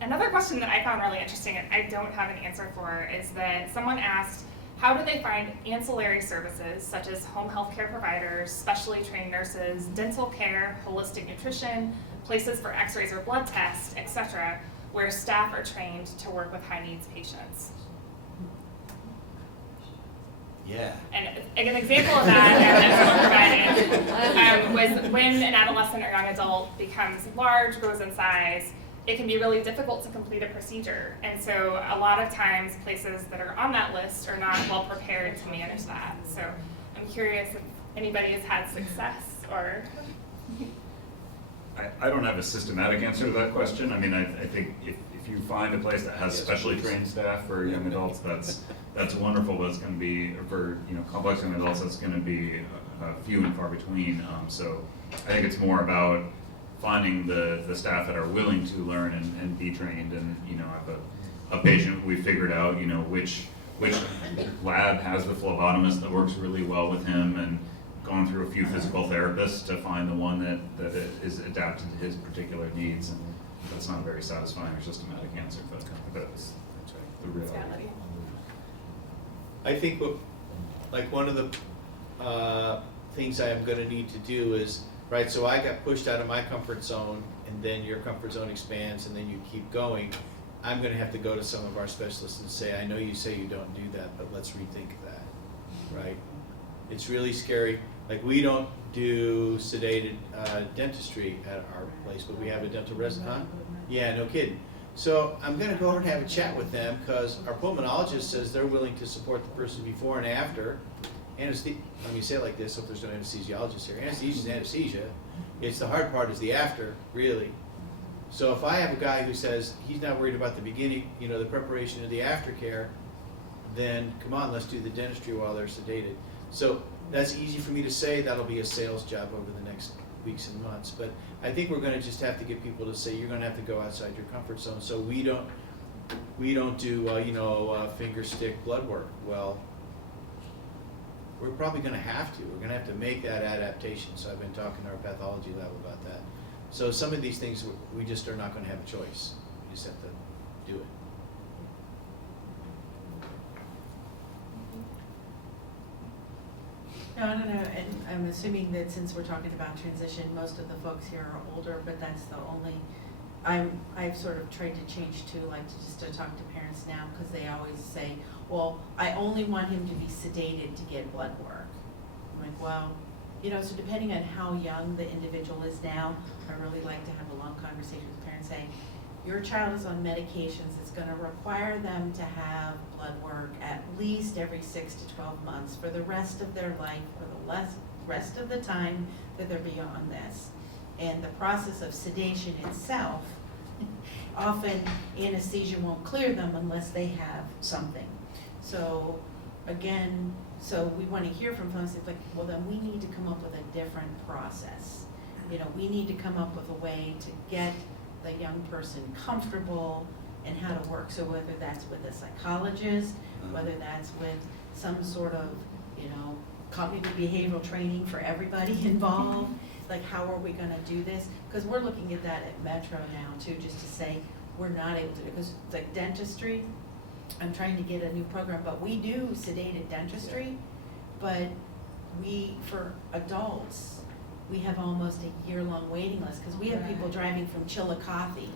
Another question that I found really interesting, and I don't have an answer for, is that someone asked, how do they find ancillary services such as home health care providers, specially trained nurses, dental care, holistic nutrition, places for x-rays or blood tests, etc., where staff are trained to work with high needs patients? Yeah. And an example of that that someone provided was when an adolescent or young adult becomes large, grows in size, it can be really difficult to complete a procedure. And so a lot of times places that are on that list are not well prepared to manage that. So I'm curious if anybody has had success or... I don't have a systematic answer to that question. I mean, I think if you find a place that has specially trained staff for young adults, that's wonderful, but it's going to be, for complex young adults, that's going to be few and far between. So I think it's more about finding the staff that are willing to learn and be trained. And I have a patient, we figured out which lab has the phlebotomist that works really well with him, and gone through a few physical therapists to find the one that is adapted to his particular needs. And that's not a very satisfying or systematic answer, but that's the reality. I think one of the things I am going to need to do is, right, so I got pushed out of my comfort zone, and then your comfort zone expands, and then you keep going. I'm going to have to go to some of our specialists and say, I know you say you don't do that, but let's rethink that, right? It's really scary. Like, we don't do sedated dentistry at our place, but we have a dental resident, huh? Yeah, no kidding. So I'm going to go over and have a chat with them, because our pulmonologist says they're willing to support the person before and after. Let me say it like this, so if there's no anesthesiologist here. Anesthesia is anesthesia. It's the hard part is the after, really. So if I have a guy who says he's not worried about the beginning, the preparation of the aftercare, then come on, let's do the dentistry while they're sedated. So that's easy for me to say. That'll be a sales job over the next weeks and months. But I think we're going to just have to get people to say you're going to have to go outside your comfort zone. So we don't do finger stick blood work. Well, we're probably going to have to. We're going to have to make that adaptation. So I've been talking to our pathology lab about that. So some of these things we just are not going to have a choice. We just have to do it. No, and I'm assuming that since we're talking about transition, most of the folks here are older, but that's the only, I've sort of tried to change to talk to parents now, because they always say, well, I only want him to be sedated to get blood work. I'm like, well, so depending on how young the individual is now, I really like to have a long conversation with parents saying, your child is on medications. It's going to require them to have blood work at least every 6 to 12 months for the rest of their life, for the rest of the time that they're beyond this. And the process of sedation itself, often anesthesia won't clear them unless they have something. So again, we want to hear from folks like, well, then we need to come up with a different process. We need to come up with a way to get the young person comfortable and how to work. So whether that's with a psychologist, whether that's with some sort of, cognitive behavioral training for everybody involved, like how are we going to do this? Because we're looking at that at Metro now too, just to say we're not able to, because like dentistry, I'm trying to get a new program, but we do sedated dentistry, but for adults, we have almost a year-long waiting list, because we have people driving from Chillicothe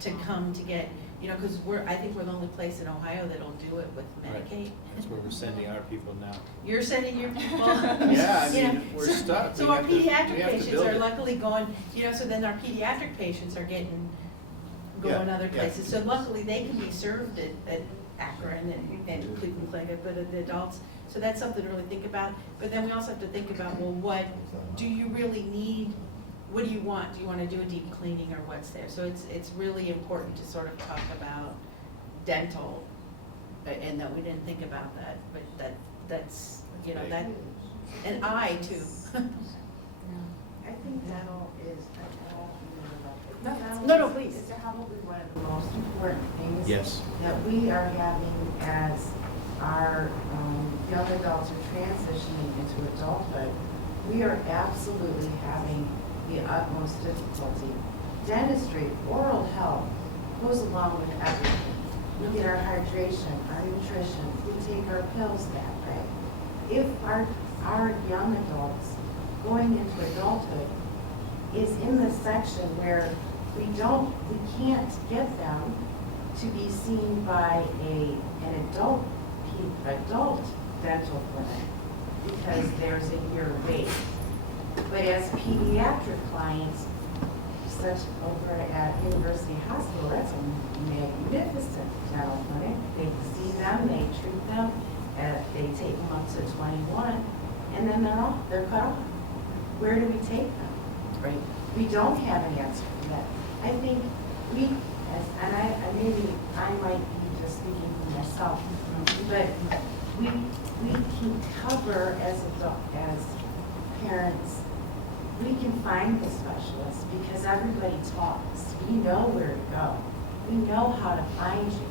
to come to get, because I think we're the only place in Ohio that'll do it with Medicaid. Right. That's where we're sending our people now. You're sending your people? Yeah, we're stuck. So our pediatric patients are luckily going, so then our pediatric patients are going other places. So luckily they can be served at Akron and Cleveland Clinic, but the adults, so that's something to really think about. But then we also have to think about, well, what do you really need? What do you want? Do you want to do a deep cleaning, or what's there? So it's really important to sort of talk about dental, and that we didn't think about that, but that's that, and eye too. I think dental is No, please. It's probably one of the most important things that we are having as our young adults are transitioning into adulthood. We are absolutely having the utmost difficulty. Dentistry, oral health, goes along with everything. We get our hydration, our nutrition, we take our pills that way. If our young adults going into adulthood is in the section where we can't get them to be seen by an adult dental clinic because there's a year wait. But as pediatric clients, such over at University Hospital, that's a magnificent dental clinic. They see them, they treat them, they take them up to 21, and then they're cut off. Where do we take them? Right? We don't have an answer for that. I think maybe I might be just speaking for myself, but we can cover as parents, we can find the specialists because everybody talks. We know where to go. We know how to find you.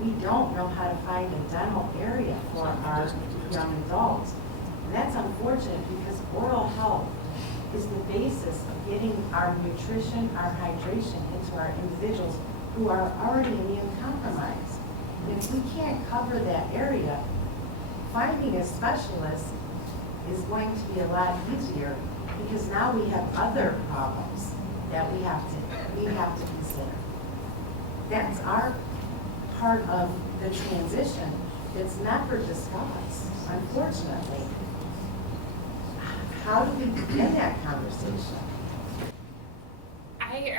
We don't know how to find a dental area for our young adults. And that's unfortunate because oral health is the basis of getting our nutrition, our hydration into our individuals who are already immune compromised. And if we can't cover that area, finding a specialist is going to be a lot easier because now we have other problems that we have to consider. That's our part of the transition that's never discussed, unfortunately. How do we begin that conversation? I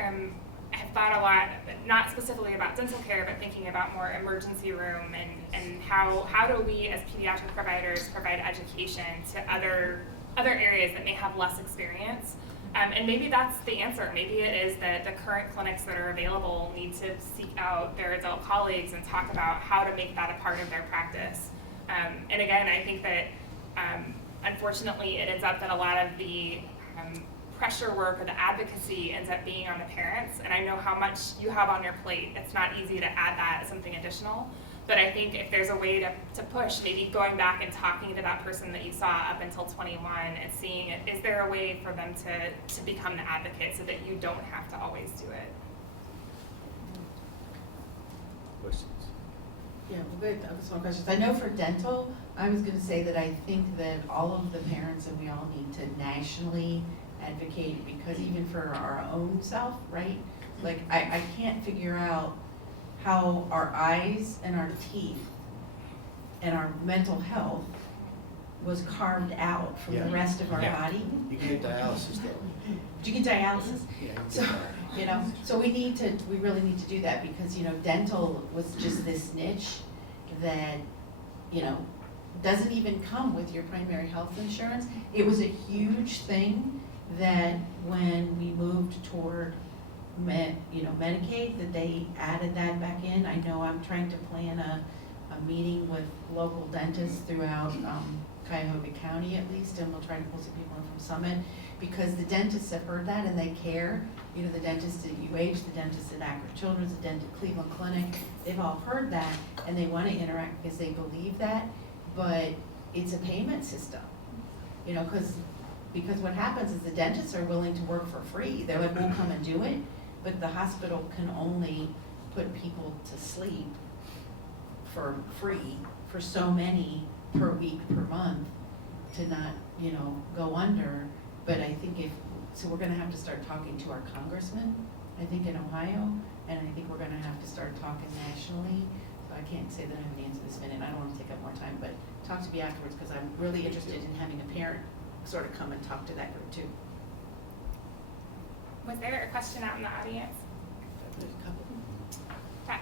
have thought a lot, not specifically about dental care, but thinking about more emergency room and how do we as pediatric providers provide education to other areas that may have less experience. And maybe that's the answer. Maybe it is that the current clinics that are available need to seek out their adult colleagues and talk about how to make that a part of their practice. And again, I think that unfortunately it ends up that a lot of the pressure work or the advocacy ends up being on the parents. And I know how much you have on your plate. It's not easy to add that as something additional. But I think if there's a way to push, maybe going back and talking to that person that you saw up until 21 and seeing, is there a way for them to become the advocate so that you don't have to always do it? Questions? Yeah, well, good. I have some questions. I know for dental, I was going to say that I think that all of the parents and we all need to nationally advocate because even for our own self, right? Like I can't figure out how our eyes and our teeth and our mental health was carved out from the rest of our body. You can get dialysis though. Do you get dialysis? Yeah, you So, so we really need to do that because, dental was just this niche that, doesn't even come with your primary health insurance. It was a huge thing that when we moved toward Medicaid, that they added that back in. I know I'm trying to plan a meeting with local dentists throughout Cuyahoga County at least, and we'll try to pull some people in from Summit, because the dentists have heard that and they care. The dentist at UH, the dentist at Akron Children's, the dentist at Cleveland Clinic, they've all heard that and they want to interact because they believe that, but it's a payment system, because what happens is the dentists are willing to work for free. They're like, we'll come and do it, but the hospital can only put people to sleep for free for so many per week, per month to not, go under. But I think so we're gonna have to start talking to our congressman, I think in Ohio, and I think we're gonna have to start talking nationally. So I can't say that I have an answer this minute, I don't wanna take up more time, but talk to me afterwards, because I'm really interested in having a parent sort of come and talk to that group too. Was there a question out in the audience? There's a couple. Yeah.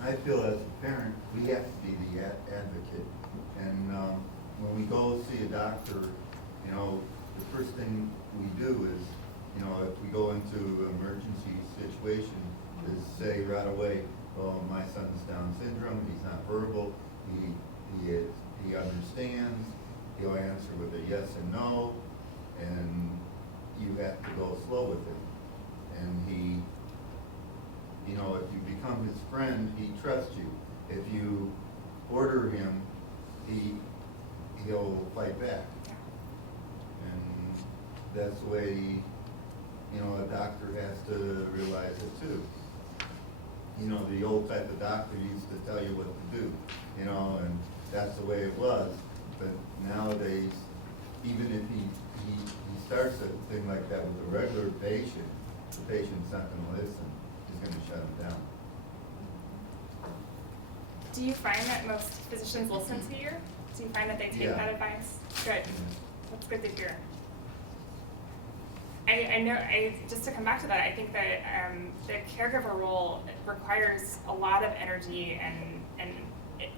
I feel as a parent, we have to be the advocate. And when we go see a doctor, the first thing we do is, if we go into an emergency situation, is say right away, oh, my son's Down syndrome, he's not verbal, he understands, he'll answer with a yes and no, and you have to go slow with him. And he, if you become his friend, he trusts you. If you order him, he'll fight back. And that's the way, a doctor has to realize it too. You know, the old type of doctor used to tell you what to do, you know, and that's the way it was. But nowadays, even if he starts a thing like that with a regular patient, the patient's not gonna listen, he's gonna shut him down. Do you find that most physicians listen to you? Do you find that they take Yeah. that advice? Good. That's good to hear. I know, just to come back to that, I think that the caregiver role requires a lot of energy and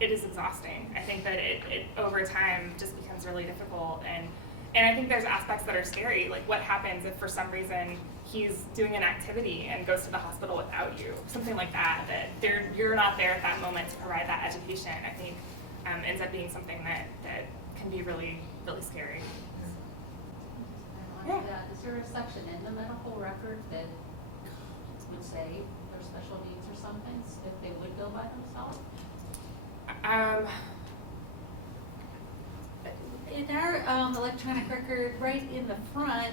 it is exhausting. I think that it over time just becomes really difficult and I think there's aspects that are scary, like what happens if for some reason he's doing an activity and goes to the hospital without you, something like that, you're not there at that moment to provide that education, I think ends up being something that can be really, really scary. I want that. Is there a section in the medical record that would say their special needs or something, if they would go by themselves? In our electronic record, right in the front,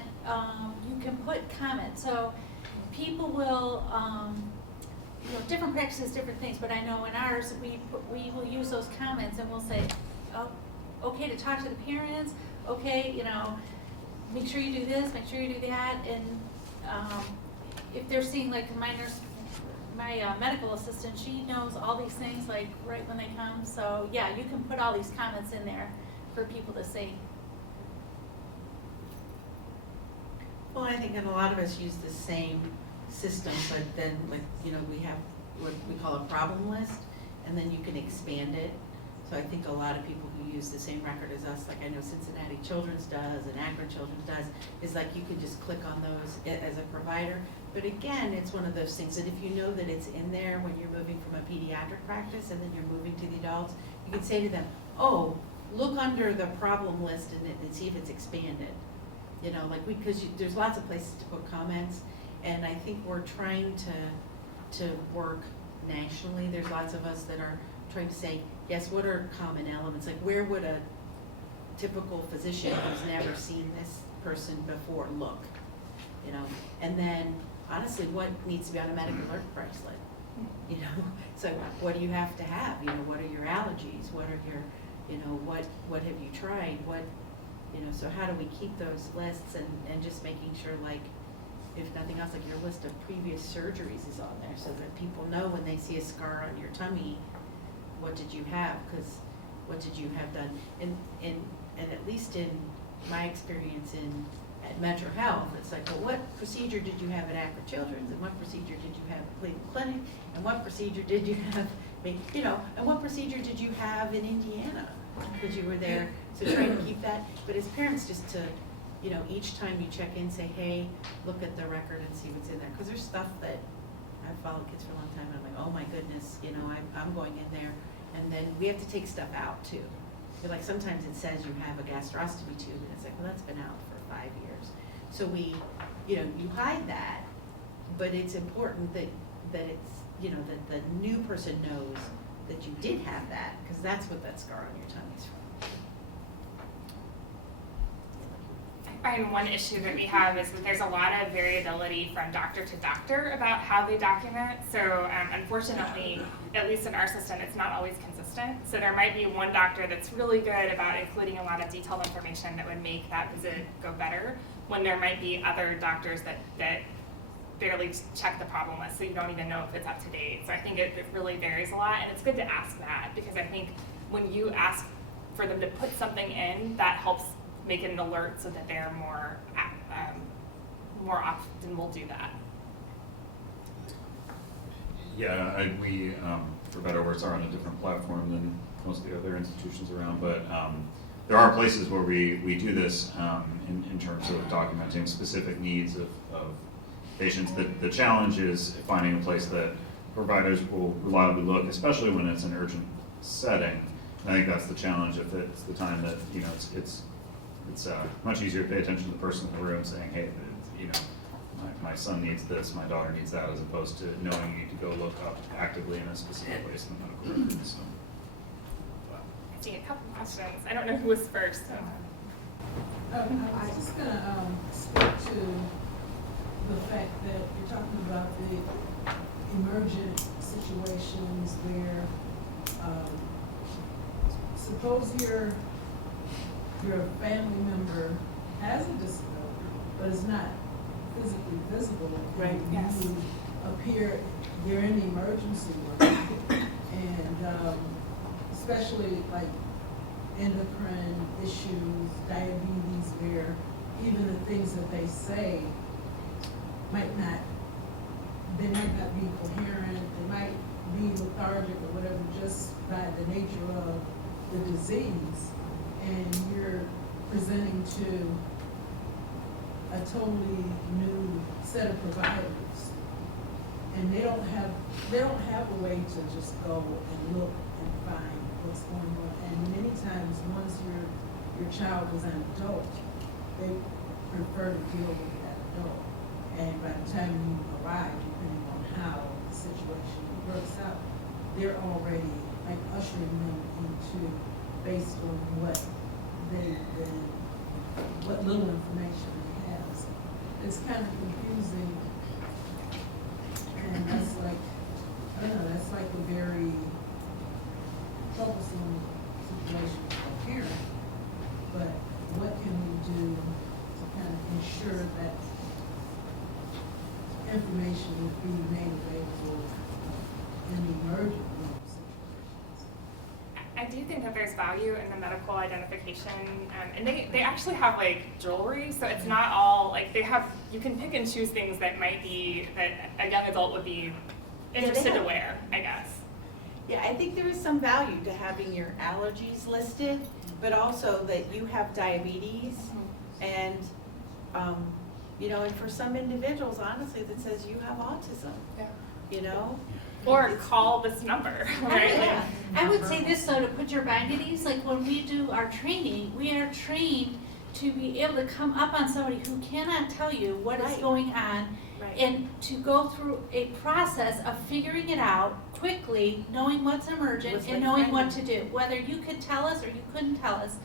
you can put comments. So people will, different practices, different things, but I know in ours, we will use those comments and we'll say, oh, okay to talk to the parents, okay, make sure you do this, make sure you do that, and if they're seeing, like my nurse, my medical assistant, she knows all these things, like right when they come, so yeah, you can put all these comments in there for people to see. Well, I think that a lot of us use the same system, but then with, we have what we call a problem list, and then you can expand it. So I think a lot of people who use the same record as us, like I know Cincinnati Children's does and Akron Children's does, is like you can just click on those as a provider. But again, it's one of those things that if you know that it's in there when you're moving from a pediatric practice and then you're moving to the adults, you can say to them, oh, look under the problem list and see if it's expanded. Because there's lots of places to put comments, and I think we're trying to work nationally. There's lots of us that are trying to say, yes, what are common elements? Like where would a typical physician who's never seen this person before look? And then honestly, what needs to be on a medical alert bracelet? So what do you have to have? What are your allergies? What are your, what have you tried? So how do we keep those lists and just making sure, like, if nothing else, like your list of previous surgeries is on there so that people know when they see a scar on your tummy, what did you have? Because what did you have done? And at least in my experience at Metro Health, it's like, well, what procedure did you have at Akron Children's, and what procedure did you have at Cleveland Clinic, and what procedure did you have, and what procedure did you have in Indiana? Because you were there, so trying to keep that. But as parents, just to, each time you check in, say, hey, look at the record and see what's in there. Because there's stuff that I've followed kids for a long time, and I'm like, oh my goodness, I'm going in there. And then we have to take stuff out too. Like sometimes it says you have a gastrostomy tube, and it's like, well, that's been out for 5 years. So we, you hide that, but it's important that it's, that the new person knows that you did have that, because that's what that scar on your tummy is from. I find one issue that we have is that there's a lot of variability from doctor to doctor about how they document. So unfortunately, at least in our system, it's not always consistent. So there might be one doctor that's really good about including a lot of detailed information that would make that visit go better, when there might be other doctors that barely check the problem list, so you don't even know if it's up to date. So I think it really varies a lot, and it's good to ask that, because I think when you ask for them to put something in, that helps make it an alert so that they're more often will do that. Yeah, we, for better or worse, are on a different platform than most of the other institutions around, but there are places where we do this in terms of documenting specific needs of patients. The challenge is finding a place that providers will reliably look, especially when it's an urgent setting. And I think that's the challenge. If it's the time that, it's much easier to pay attention to the person in the room saying, hey, my son needs this, my daughter needs that, as opposed to knowing you need to go look up actively in a specific place in the medical record. So. I see a couple questions. I don't know who was first. So. I was just gonna speak to the fact that you're talking about the emergent situations where, suppose your family member has a disability, but is not physically visible. Right. And Yes. you appear, you're in the emergency room, and especially like endocrine issues, diabetes, where even the things that they say might not be coherent, they might be lethargic or whatever, just by the nature of the disease. And you're presenting to a totally new set of providers. And they don't have a way to just go and look and find what's going on. And many times, once your child is an adult, they prefer to deal with that adult. And by the time you arrive, depending on how the situation works out, they're already like ushering them into, based on what what little information they have. So it's kind of confusing. And that's like, I don't know, that's like a very troublesome situation for a parent. But what can we do to kind of ensure that information is being made available in the emergent room situations? I do think that there's value in the medical identification, and they actually have like jewelry, so it's not all like you can pick and choose things that might be that a young adult would be interested to wear, I guess. Yeah, I think there is some value to having your allergies listed, but also that you have diabetes, and, you know, and for some individuals, honestly, that says you have autism, Yeah. you know? Or call this number, right? Yeah. I would say this though, to put your mind at ease, like when we do our training, we are trained to be able to come up on somebody who cannot tell you what is Right. going on, Right. and to go through a process of figuring it out quickly, knowing what's emergent What's and like knowing what to friendly. do. Whether you could tell us or you couldn't tell us,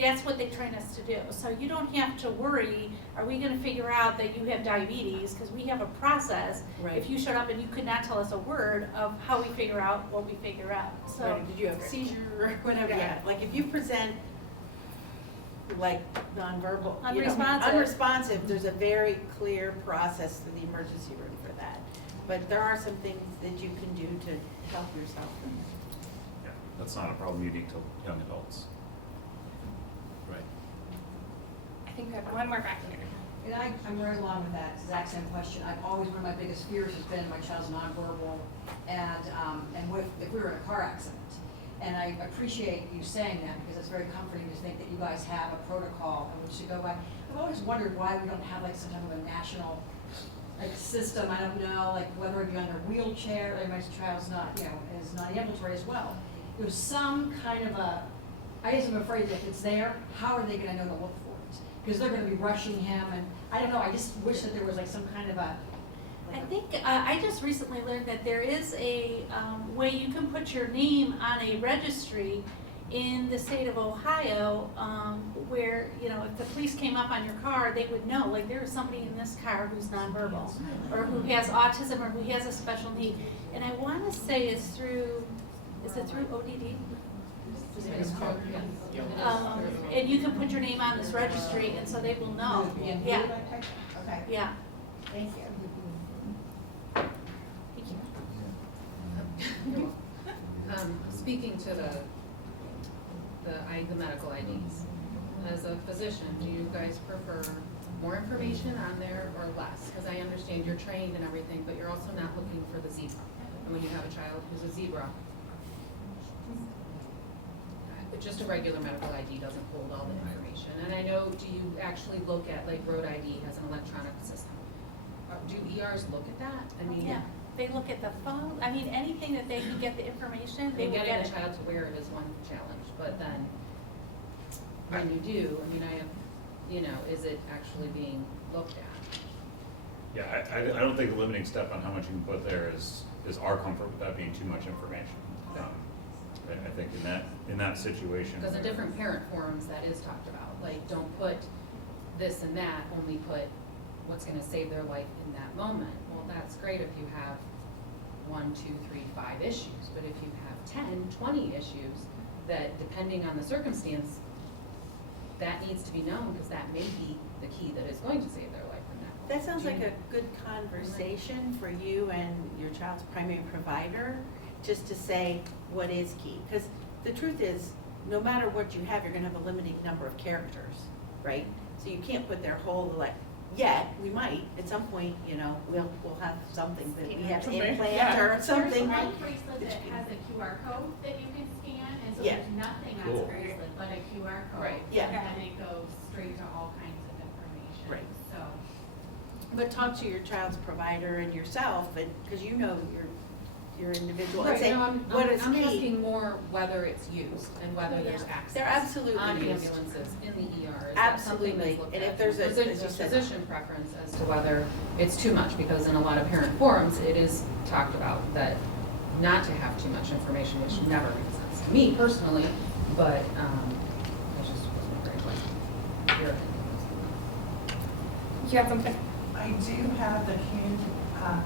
that's what they train us to do. So you don't have to worry, are we gonna figure out that you have diabetes? Because we have a process. Right. If you showed up and you could not tell us a word of how we figure out what we figure out, so. Right, did you have a seizure or whatever, yeah, like if you present like nonverbal, you know, Unresponsive. unresponsive, there's a very clear process to the emergency room for that. But there are some things that you can do to help yourself. Yeah, that's not a problem unique to young adults. Right. I think we have one more back here. And I'm right along with that exact same question. I've always, one of my biggest fears has been my child's nonverbal, and if we were in a car accident. And I appreciate you saying that, because it's very comforting to think that you guys have a protocol in which to go by. I've always wondered why we don't have like some type of a national like system. I don't know, like whether it be under a wheelchair, or my child's not, you know, is not ambulatory as well. There's some kind of a, I guess I'm afraid that if it's there, how are they gonna know to look for it? Because they're gonna be rushing him, and I don't know, I just wish that there was like some kind of a. I think, I just recently learned that there is a way you can put your name on a registry in the state of Ohio, where, you know, if the police came up on your car, they would know, like, there is somebody in this car who's nonverbal, or who has autism, or who has a special need. And I wanna say it's through, is it through ODD? And you can put your name on this registry, and so they will know. Yeah, Okay, yeah. thank you. Speaking to the medical IDs, as a physician, do you guys prefer more information on there or less? Because I understand you're trained and everything, but you're also not looking for the zebra. And when you have a child who's a zebra, just a regular medical ID doesn't hold all the information. And I know, do you actually look at, like, road ID as an electronic system? Do ERs look at that? I mean, Yeah, they look at the phone, I mean, anything that they can get the information, they will getting get a it. child to wear it is one challenge, but then when you do, I mean, I have, you know, is it actually being looked at? Yeah, I don't think the limiting step on how much you can put there is our comfort with that being too much information. I think in that situation. Because in different parent forums, that is talked about, like, don't put this and that, only put what's gonna save their life in that moment. Well, that's great if you have 1, 2, 3, 5 issues, but if you have 10, 20 issues, that depending on the circumstance, that needs to be known, because that may be the key that is going to save their life in that moment. That sounds like a good conversation for you and your child's primary provider, just to say what is key. Because the truth is, no matter what you have, you're gonna have a limiting number of characters, right? So you can't put their whole, like, yet, we might, at some point, you know, we'll have something that we have to Something, implant yeah. or something. There's one bracelet that has a QR code that you can scan, and so Yeah. there's nothing on Cool. the bracelet but a QR code. Right. Yeah. And it goes straight to all kinds of information. Right. So, But talk to your child's provider and yourself, and, because you know your individual, and Right, say, no, what is I'm key? asking more whether it's used and whether there's Yeah. access. They're absolutely on used. ambulances, in the ER, is that something Absolutely. that's looked And at? if there's a- There's as you said- physician preference as to whether it's too much, because in a lot of parent forums, it is talked about that not to have too much information, which never makes sense to me personally, but, I just wasn't very clear. Your opinion. You have something? I do have the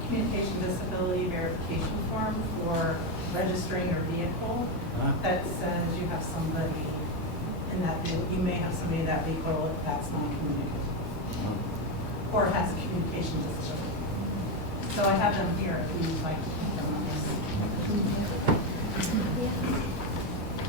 communication disability verification form for registering your vehicle that says you have somebody in that vehicle, you may have somebody in that vehicle if that's not communicated. Or has a communication disability. So I have them here if you'd like to keep them on this.